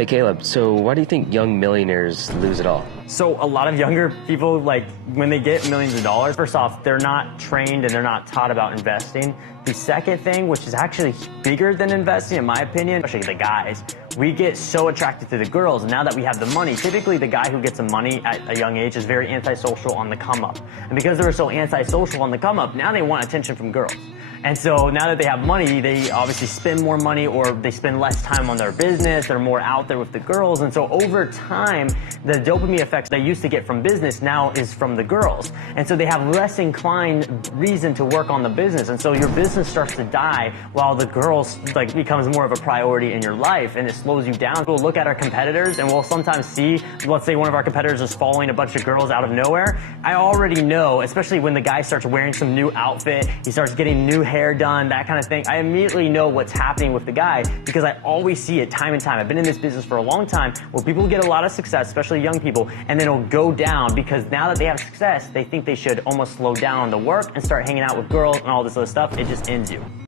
Hey Caleb, so why do you think young millionaires lose it all? So a lot of younger people, like when they get millions of dollars, first off, they're not trained and they're not taught about investing. The second thing, which is actually bigger than investing in my opinion, especially the guys, we get so attracted to the girls. And now that we have the money, typically the guy who gets the money at a young age is very antisocial on the come up. And because they're so antisocial on the come up, now they want attention from girls. And so now that they have money, they obviously spend more money or they spend less time on their business. They're more out there with the girls. And so over time, the dopamine effects they used to get from business now is from the girls. And so they have less inclined reason to work on the business. And so your business starts to die while the girls like becomes more of a priority in your life, and it slows you down. We'll look at our competitors and we'll sometimes see, let's say one of our competitors is following a bunch of girls out of nowhere. I already know, especially when the guy starts wearing some new outfit, he starts getting new hair done, that kind of thing. I immediately know what's happening with the guy because I always see it time and time. I've been in this business for a long time where people get a lot of success, especially young people, and then it'll go down because now that they have success, they think they should almost slow down on the work and start hanging out with girls and all this other stuff. It just ends you.